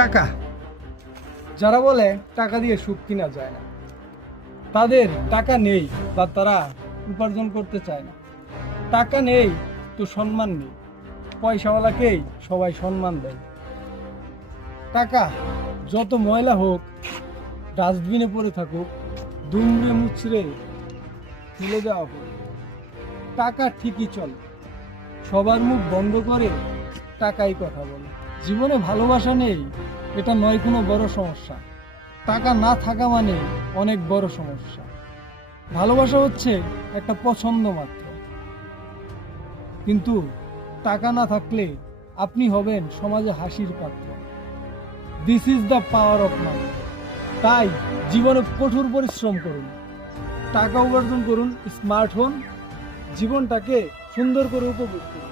টাকা, যারা বলে টাকা দিয়ে সুখ কিনা যায় না, তাদের টাকা নেই বা তারা উপার্জন করতে চায় না। টাকা নেই তো সম্মান নেই, পয়সাওয়ালাকেই সবাই সম্মান দেয়। টাকা যত ময়লা হোক, ডাস্টবিনে পড়ে থাকুক, দুমড়ে মুচড়ে ফেলে দেওয়া হোক, টাকা ঠিকই চলে। সবার মুখ বন্ধ করে টাকাই কথা বলে। জীবনে ভালোবাসা নেই, এটা নয় কোনো বড় সমস্যা। টাকা না থাকা মানে অনেক বড় সমস্যা। ভালোবাসা হচ্ছে একটা পছন্দ মাত্র, কিন্তু টাকা না থাকলে আপনি হবেন সমাজে হাসির পাত্র। This is the power of money. তাই জীবনে কঠোর পরিশ্রম করুন, টাকা উপার্জন করুন, স্মার্ট হন, জীবনটাকে সুন্দর করে উপভোগ করুন।